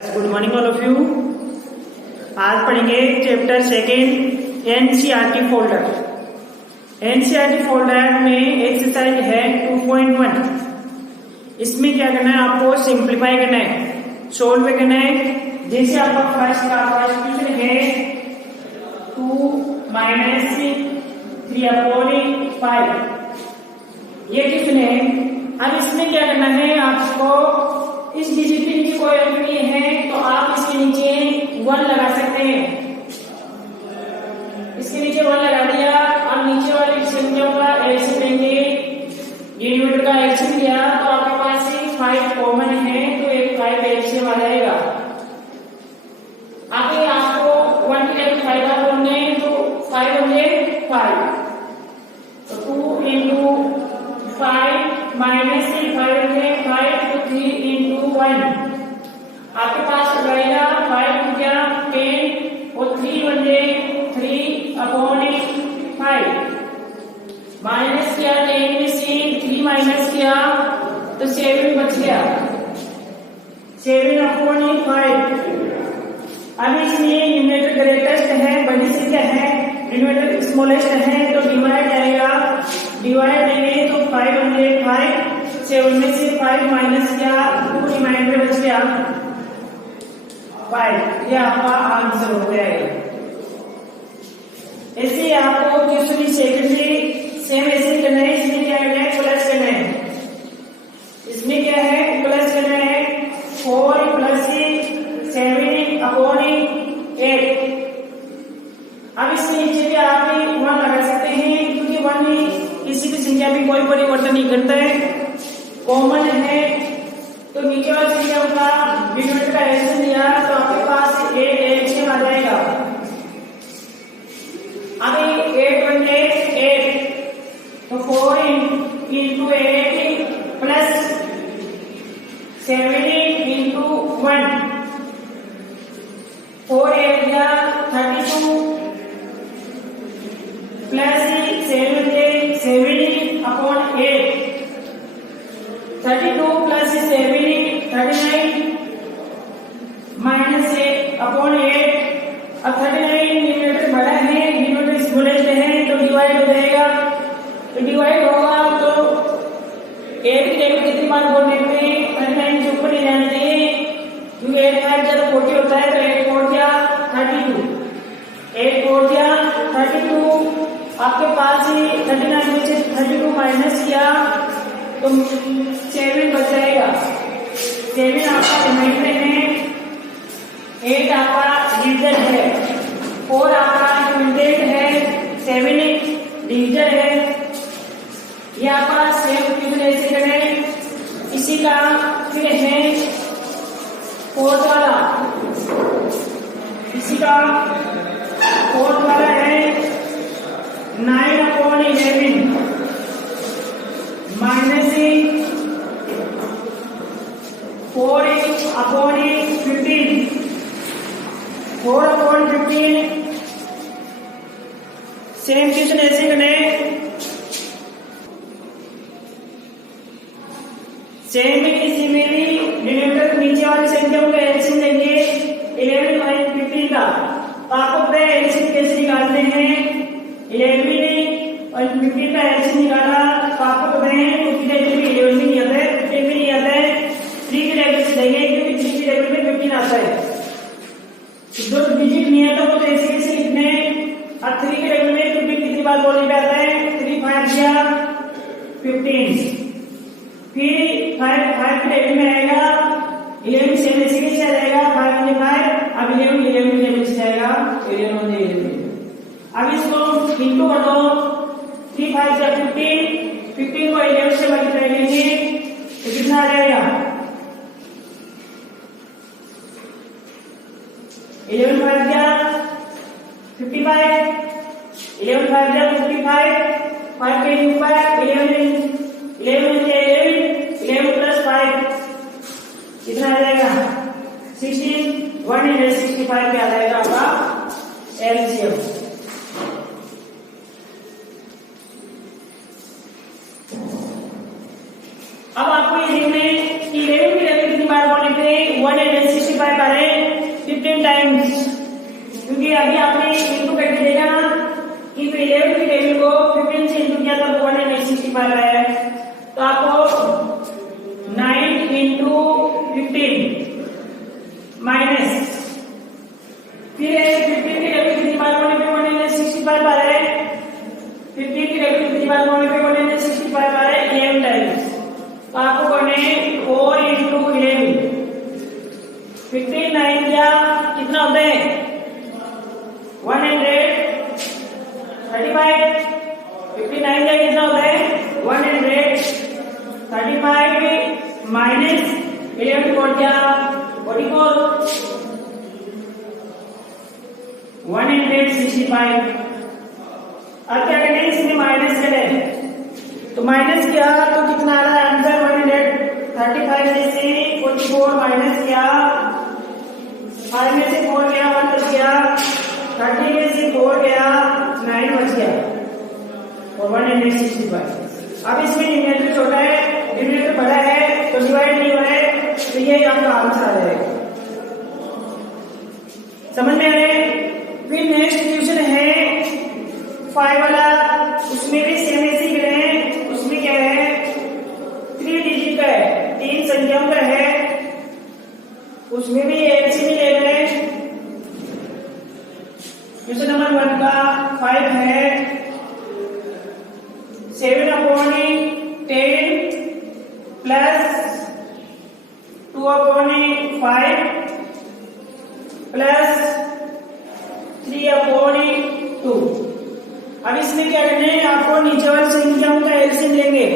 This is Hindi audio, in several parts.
Good morning all of you. आज पढ़ेंगे chapter second NCERT folder. NCERT folder में एक्सरसाइज है 2.1। इसमें क्या करना है, आपको सिंप्लीफाई करना है, सोल्व करना है। जैसे आपका फर्स्ट क्वेश्चन है 2 - 3/5 ये क्वेश्चन है। अब इसमें क्या करना है, आपको इस डिजिट के नीचे कोई अंक नहीं है तो आप इसके नीचे 1 लगा सकते हैं। इसके नीचे 1 लगा दिया। अब नीचे वाली संख्याओं का एलसीएम लेंगे। ये न्यूमरेटर का एलसीएम लिया तो आपके पास 5 कॉमन है तो एक 5 एलसीएम आ जाएगा। आगे आपको 1 की जगह 5 बार बोलना है तो 5 होंगे 5 तो 2 into 5 minus 5 होंगे 5 तो 3 into 1 आपके पास हो जाएगा 5 to क्या 10 और 3 होंगे 3/5 माइनस किया 10 में से 3 माइनस किया तो 7 बच गया 7/5। अब इसमें न्यूमरेटर ग्रेटेस्ट है, बड़ी संख्या है, डिनोमिनेटर स्मॉलेस्ट है तो डिवाइड आएगा। डिवाइड देंगे तो 5 होंगे 5 7 में से 5 माइनस किया 2 रिमाइंडर बच गया 5। ये आपका आंसर हो जाएगा। ऐसे आपको क्वेश्चन सेकंड में सेम ऐसे करना है। इसमें क्या करना है, प्लस करना है। इसमें क्या है, प्लस करना है 4 + 7/8। अब इसके नीचे भी आप 1 लगा सकते हैं क्योंकि 1 में किसी भी संख्या में कोई परिवर्तन नहीं करता है, कॉमन है। तो नीचे वाली संख्या का डिनोमिनेटर का एलसीएम लिया तो आपके पास 8 एलसीएम आ जाएगा। अब 8 बने 8 तो 4 into 8 plus 7 into 1 4 8 या 32 प्लस 7 7/8 32 plus 7 39 minus 8/8। अब 39 न्यूमरेटर बड़ा है, डिनोमिनेटर स्मॉलेस्ट है तो डिवाइड हो जाएगा। तो डिवाइड होगा तो 8 की जगह कितनी बार बोलने पे 39 से ऊपर नहीं जाना चाहिए क्योंकि 8 5 जब 40 होता है तो 8 4 क्या 32 8 4 क्या 32। आपके पास 39 में से 32 माइनस किया तो 7 बच जाएगा। 7 आपका रिमाइंडर है, 8 आपका डिविजन है, 4 आपका न्यूमरेटर है, 7 डिविजन है। ये आपका सेम क्वेश्चन ऐसे करें। इसी का फिर है 4th वाला, इसी का 4th वाला है 9/11 माइनस 4/15 4/15। सेम क्वेश्चन ऐसे करना है। सेम इसी में भी डिनोमिनेटर नीचे वाली संख्याओं का एलसीएम लेंगे 11 - 15 का। तो आपको पता है एलसीएम कैसे निकालते हैं। 11 और 15 का एलसीएम निकाला तो आपको पता है 11 में नहीं आता है, 15 में नहीं आता है, 3 के लेवल से देंगे क्योंकि 3 के लेवल में 15 आता है। जो डिजिट नहीं आता वो तो ऐसे कैसे लिखने हैं। अब 3 के लेवल में 15 कितनी बार बोलने पे आता है 3 5 या 15। फिर 5 के लेवल में आएगा 11 से ऐसे कैसे आ जाएगा 5 में 5। अब 11 में कैसे जाएगा 11। अब इसको इंटू कर दो 3 5 या 15 को 11 से मल्टीप्लाई करेंगे तो कितना आ जाएगा 11 5 या 55 11 5 या 55 5 के ऊपर 11 plus 5 कितना आ जाएगा 16 165 पे आ जाएगा आपका एलसीएम। अब आपको ये देखना है कि 11 की जगह कितनी बार बोलने पे 165 आ 15 टाइम्स, क्योंकि अभी आपने इंटू करके देखा ना कि 11 की वैल्यू को 15 से इंटू किया तो 165 आया है। तो आपको 9 इंटू 15 माइनस फिर 15 की वैल्यू कितनी बार होने पे 165 आ रहा है। 15 की वैल्यू कितनी बार होने पे 165 आ रहा है 11 टाइम्स। तो आपको करने 4 इंटू 11 15 9 क्या कितना होता है 135। 59 क्या कितना होता है 135 माइनस 11 को क्या 44 165। अब क्या करेंगे इसमें माइनस करें तो माइनस किया तो कितना आ रहा है आंसर 135 में से 44 माइनस किया 5 में से 4 गया 1 बच गया 30 में से 4 गया 9 बच गया और 165। अब इसमें न्यूमरेटर छोटा है डिनोमिनेटर बड़ा है तो डिवाइड नहीं हो रहा है तो ये आपका आंसर आ जाएगा। समझ में आ रहा है। फिर नेक्स्ट क्वेश्चन है 5 वाला, उसमें भी सेम ऐसे ही है। उसमें क्या है 3 डिजिट का है 3 संख्याओं का है, उसमें भी एलसीएम ले रहे हैं। क्वेश्चन नंबर 1 का 5 है 7/10 प्लस 2/5 प्लस 3/2। अब इसमें क्या करना है आपको नीचे वाली संख्याओं का एलसीएम लेंगे।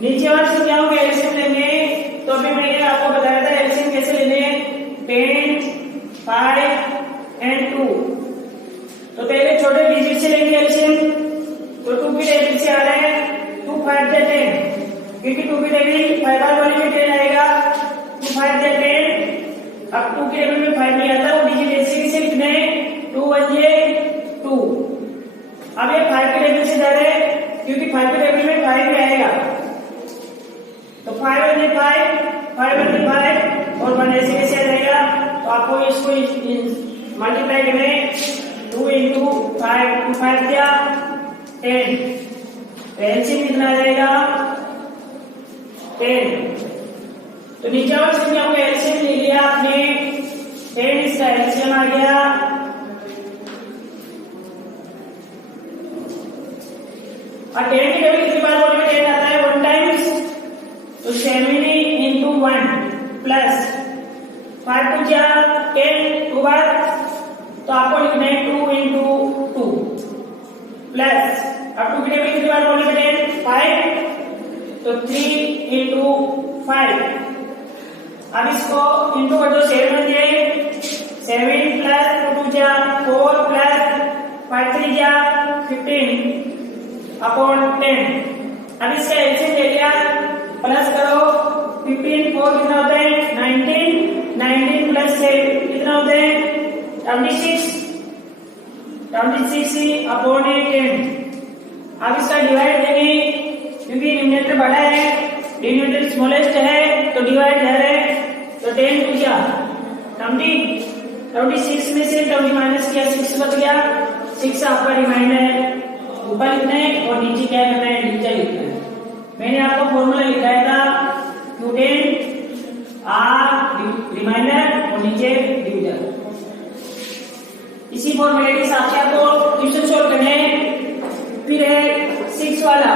नीचे वाली संख्याओं का एलसीएम लेंगे तो अभी मैंने आपको बताया था एलसीएम कैसे लेने हैं 10 5 and 2। तो पहले छोटे डिजिट से लेंगे एलसीएम तो 2 की टेबल से आ रहा है 2 5 10 क्योंकि 2 की टेबल 5 बार वाले में 10 आएगा 2 5 10। अब 2 की टेबल में 5 नहीं आता वो डिजिट ऐसे से लिखना है 2 1 2। अब ये 5 के टेबल से जा रहे हैं क्योंकि 5 के टेबल में 5 भी आएगा तो 5 1 5 1 5 और 1 ऐसे कैसे आ जाएगा। तो आपको इसको मल्टीप्लाई करें 2 इंटू 5 2 5 क्या 10 एलसीएम कितना आ जाएगा 10। तो नीचे वाली संख्याओं का एलसीएम ले लिया आपने 10 इसका एलसीएम आ गया और 10 की वैल्यू कितनी बार बोलने में 10 आता है 1 टाइम्स तो 70 इंटू 1 प्लस 5 2 क्या 10 2 बार तो आपको लिखना है 2 इंटू 2 प्लस अब 2 की वैल्यू कितनी बार बोलने में 10 5 तो 3 इंटू 5। अब इसको इंटू कर दो 7 दिए 7 प्लस 2 क्या 4 प्लस 5 3 क्या 15 अपॉन 10। अब इसका एलसीएम ले लिया प्लस करो 15 4 कितना होता है 19 प्लस 7 कितना होता है 26 अपॉन 10। अब इसका डिवाइड देंगे क्योंकि न्यूमरेटर बड़ा है डिनोमिनेटर स्मॉलेस्ट है तो डिवाइड जा रहा है तो 10 2 क्या 26 में से 20 माइनस किया 6 बच गया 6 आपका रिमाइंडर है ऊपर लिखना है और नीचे क्या करना है नीचे लिखना है। मैंने आपको फॉर्मूला लिखाया था स्टूडेंट आर रिमाइंडर और नीचे डिविजन। इसी फॉर्मूले के हिसाब से आपको क्वेश्चन सॉल्व करना है। फिर है 6 वाला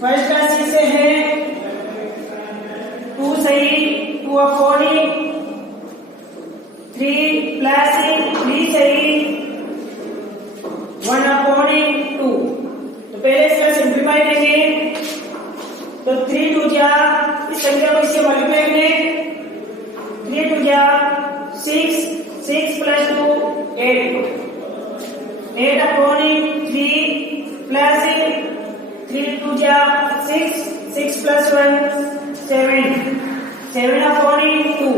फर्स्ट का 6 है 2 सही 2/4 3 प्लस 3 सही 1/2। तो पहले इसका सिंप्लीफाई करेंगे तो 3 2 क्या इस संख्या को इससे मल्टीप्लाई करें 3 2 क्या 6 प्लस 2 8 8/3 प्लस 3 2 क्या 6 प्लस 1 7/2।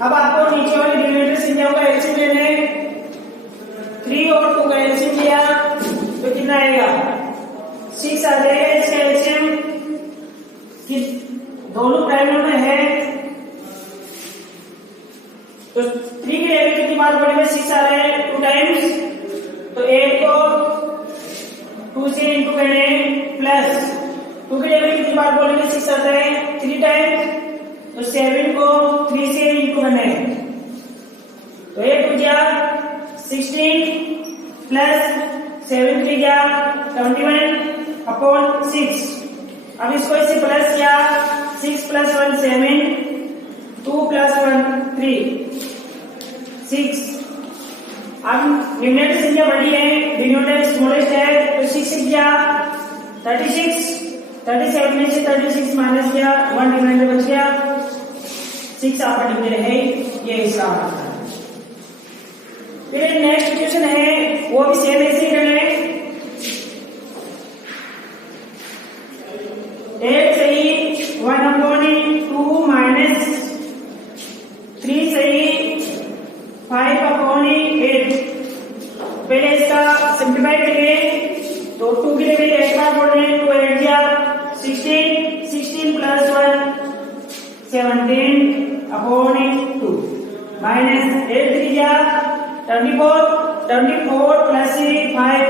अब आपको नीचे वाली डिनोमिनेटर संख्याओं का एलसीएम लेना है 3 और 2 का एलसीएम लिया तो कितना आएगा 6 आ जाएगा। इसका एलसीएम दोनों प्राइम नंबर है तो 3 की डेरिवेटिव कितनी बार बोले में 6 आ रहे हैं 2 टाइम्स, तो 8 को 2 से इंटू करें प्लस 2 की डेरिवेटिव कितनी बार बोले में 6 आता है 3 टाइम्स, तो 7 को 3 से इंटू करें, तो 8 हो गया 16 प्लस 7 3 गया 21 अपॉन 6। अब इसको इससे प्लस किया 6 प्लस 1 7 2 प्लस 1 3 6। अब न्यूमरेटर संख्या बड़ी है डिनोमिनेटर स्मॉलेस्ट है, तो 6 6 गया 36, 37 में से 36 माइनस किया 1 डिनोमिनेटर बच गया 6 आपका डिनोमिनेटर है, ये इसका आंसर है। फिर नेक्स्ट क्वेश्चन है वो भी सेम ऐसे ही करें। 8 सही 1 अपॉन 2 माइनस 3 सही 5 अपॉन 8। पहले इसका सिंप्लीफाई करेंगे, तो 2 की जगह एक बार बोल रहे हैं 2 8 गया 16 प्लस 1 17 अपॉन 2 माइनस 8 3 गया 24 प्लस 5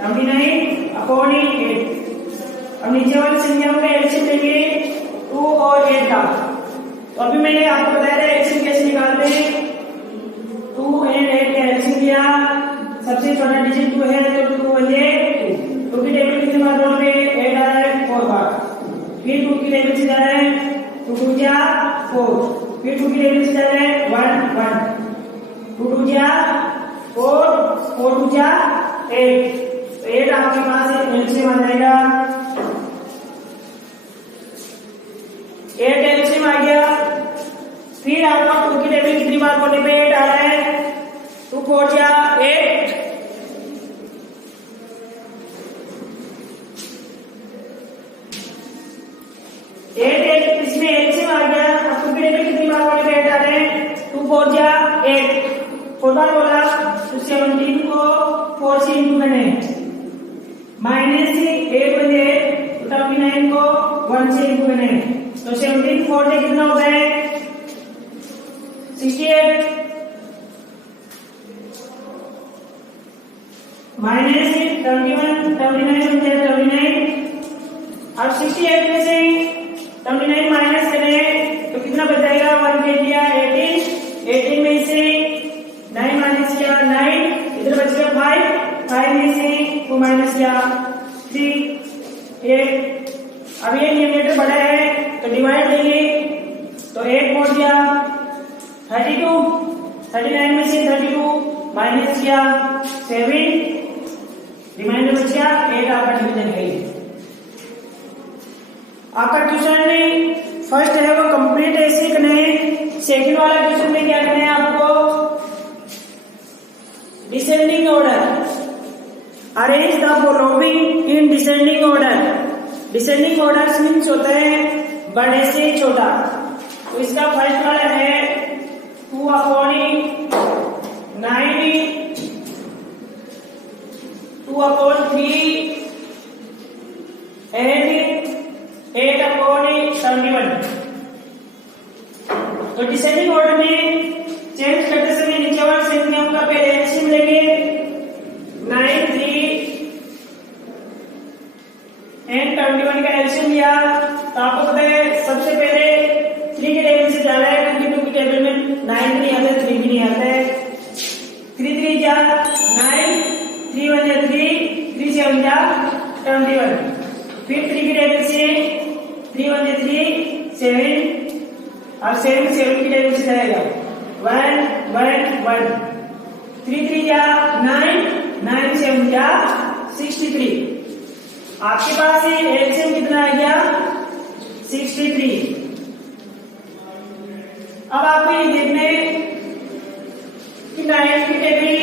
29 अपॉन 8। अब नीचे वाली संख्याओं का एलसीएम लेंगे 2 और 8 का, तो अभी मैंने आपको बताया था एलसीएम कैसे निकालते हैं। 2 और 8 का एलसीएम लिया, सबसे छोटा डिजिट 2 है तो 2 बजे 2 की टेबल कितनी बार बोल पे 8 आ रहा है 4 बार, फिर 2 की टेबल से जा रहा है 2 क्या 4, फिर 2 की टेबल से जा रहा है 1 1 2 2 क्या 4 4 2 क्या 8, तो 8 आपके पास एलसीएम आ जाएगा 8 एलसीएम आ गया। फिर आपका 2 की टेबल कितनी बार बोलने पे 8 आ रहा है 2 4 क्या 8, इसमें एलसीएम आ गया। अब 2 की टेबल कितनी बार बोलने पे 8 आ रहे हैं 2 4 क्या 8, 4 बार बोला तो 17 को 4 से इंटू करें माइनस 8 बजे 29 को 1 से इंटू करें, तो 17 4 से कितना होता है 68 माइनस 29 29। अब 68 में से 29 माइनस करें तो कितना बच जाएगा 1 के दिया 18 में से 9 माइनस किया 9, इधर बच गया 5 में से 2 माइनस किया 3 8। अब ये न्यूमरेटर बड़ा है तो डिवाइड देंगे, तो 8 बोल दिया 32, 39 में से 32 माइनस किया 7, रिमाइंडर बच गया 8 आपका डिवीजन है। आपका क्वेश्चन फर्स्ट है वो कंप्लीट ऐसे करने, सेकंड वाला क्वेश्चन में क्या करना है आपको descending order, arrange the following in descending order. Descending order means होता है बड़े से छोटा, तो इसका फर्स्ट वाला है 2 अपॉन 9 2 अपॉन 3 एंड 8 अपॉन 71। तो डिसेंडिंग ऑर्डर में चेंज करते समय नीचे वाली संख्याओं का पहले एलसीएम लेंगे 9 3 एंड 21 का एलसीएम लिया, तो आपको पता है सबसे पहले 3 के टेबल से जा रहा है क्योंकि 2 की टेबल में 9 नहीं आता 3 भी नहीं आता है। 3 3 क्या 9 3 1 या 3 3 7 क्या 21, फिर 3 की टेबल से 3 1 या 3 7, अब 7 की टेबल से जाएगा 1 1 1, 3 3 क्या 9 9 7 क्या 63। आपके पास एलसीएम कितना आ गया 63। अब आपको ये देखना है कि 9 की टेबल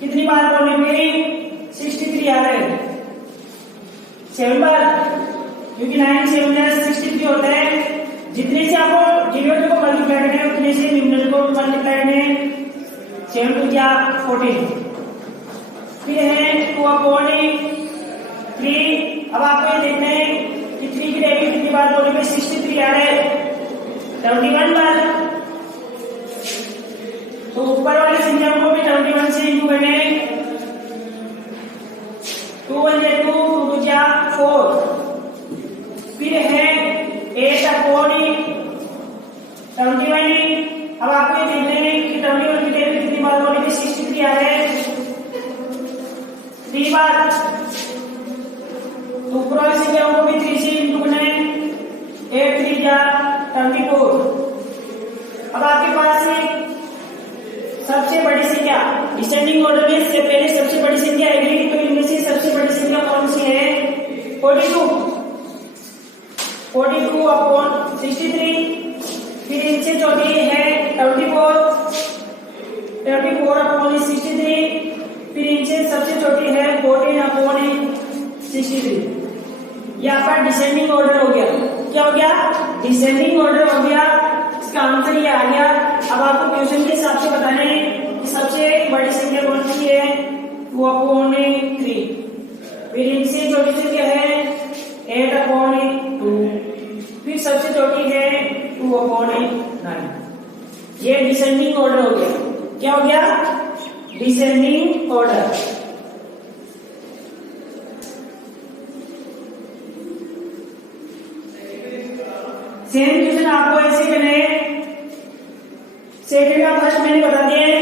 कितनी बार बोलने में 63 आ रहा है 7 बार, क्योंकि 9 7 63 होता है। जितने से आपको डिनोमिनेटर को मल्टीप्लाई करना है उतने से न्यूमरेटर को मल्टीप्लाई करना है। 7 2 क्या 14, फिर है 2 अपॉन 3। अब आपको ये देखना है कि 3 की टेबल कितनी बार बोलने में 63 आ रहा है 71 बार, इंटू करने 2 1 जा 2 2 जा 4 फिर है 8 अपॉन 71। अब आपको ये देखना है कि 71 की टेबल कितनी बार होने की 63 आ रहा है 3 बार। तो ऊपर वाली संख्याओं को भी 3 से इंटू करना है 8 3 जा 24। अब आपके पास सबसे बड़ी संख्या डिसेंडिंग ऑर्डर में से पहले सबसे बड़ी संख्या आएगी, तो इनमें से सबसे बड़ी संख्या कौन सी है? 42 अपॉन 63। फिर इनसे चौथी है 34 अपॉन 63। फिर इनसे सबसे छोटी है 14 अपॉन 63। ये आपका डिसेंडिंग ऑर्डर हो गया। क्या हो गया? डिसेंडिंग ऑर्डर हो गया। इसका आंसर ये आ गया। अब आपको क्वेश्चन के हिसाब से बताना है कि सबसे बड़ी संख्या कौन सी है? 2 अपॉन 3। फिर इनसे छोटी संख्या है 8 अपॉन 2। फिर सबसे छोटी है 2 अपॉन 9। ये डिसेंडिंग ऑर्डर हो गया। क्या हो गया? Descending order. सेम क्वेश्चन आपको ऐसे करना है। सेकंड का फर्स्ट मैंने बता दिया है,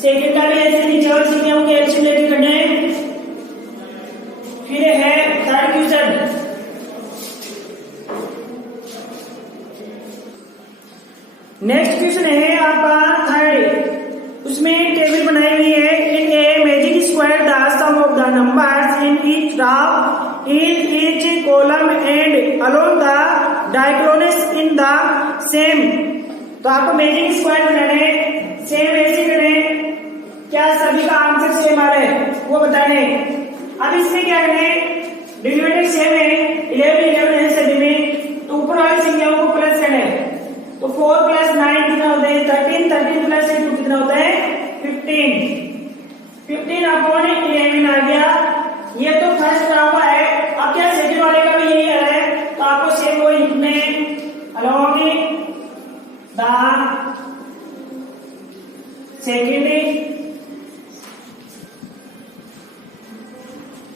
सेकंड का भी ऐसे नीचे वाली संख्याओं के एलसीएम लेके करना है। फिर है थर्ड क्वेश्चन। नेक्स्ट क्वेश्चन है आपका थर्ड। उसमें टेबल बनाई हुई है। In a magic square the sum of the numbers in each row in each column and along the diagonals in the same। तो आपको मैजिक स्क्वायर बनाना है। सेम ऐसे करें, क्या सभी का आंसर सेम आ रहा है वो बताना है। अब इसमें क्या करें? डिनोमिनेटर सेम है, 11 है सभी में, तो ऊपर वाली संख्याओं को प्लस करना है। तो 4 + 9 कितना होता है? 13 13 + 2 कितना होता है? 15 अपॉन 11 आ गया। ये तो फर्स्ट हुआ है। अब क्या सेकंड वाले का भी यही है, तो आपको सेम वो लिखने along the second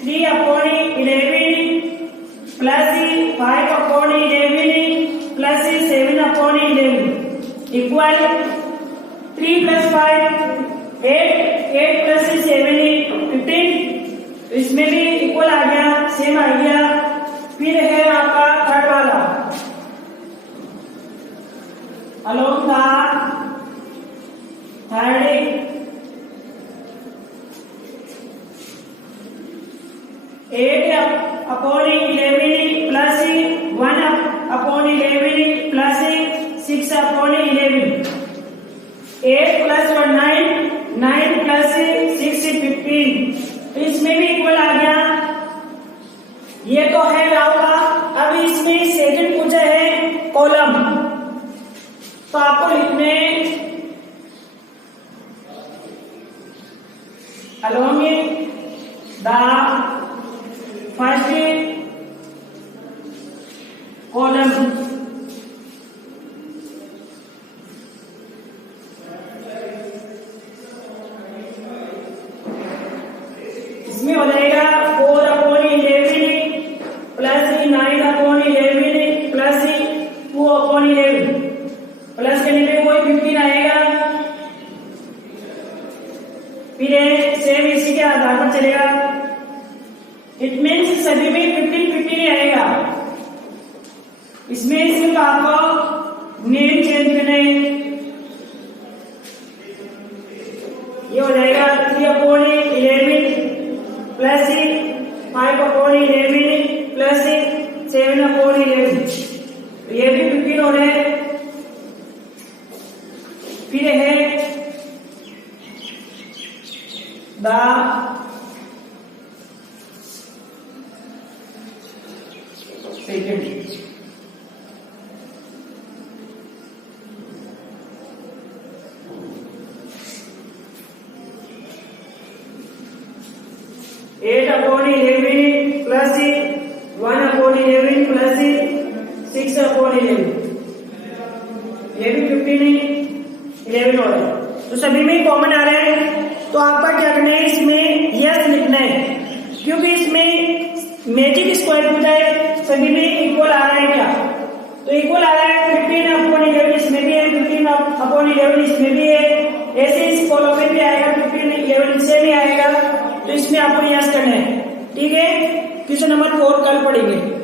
3 upon 11 plus 5 upon 11 plus 7 upon 11 equal 3 + 5 8 + 7 15। इसमें भी इक्वल आ गया, सेम आ गया। फिर है आपका थर्ड वाला along the third 8 upon 11 plus 1 upon 11 plus 6 upon 11 8 + 1 9 9 + 6 15। तो इसमें भी इक्वल आ गया। ये तो है राव का। अब इसमें सेकंड पूछा है कॉलम, तो आपको लिखने along the first column इसमें हो जाएगा 4 upon 11 plus 9 upon 11 plus 2 upon 11 plus करने पे कोई 15 आएगा। फिर सेम इसी के आधार पर चलेगा। इट मीन्स सभी में 15 ही आएगा। इसमें सिर्फ आपको नेम चेंज करना है। ये हो जाएगा 3 upon 11 plus 5 upon 11 plus 7 upon 11। ये भी 15 हो रहे हैं। फिर है the second. Eight upon 11 plus 1 upon 11 plus 6 upon 11। ये भी 15 11 हो रहा है। तो सभी में कॉमन आ रहा है, तो आप तो इक्वल आ रहा है 15/11 इसमें भी है, 15/11 इसमें भी है, ऐसे इस कॉलम में भी आएगा, 15/11 से भी आएगा। तो इसमें आपको यस करना है, ठीक है। क्वेश्चन नंबर 4 कल पढ़ेंगे।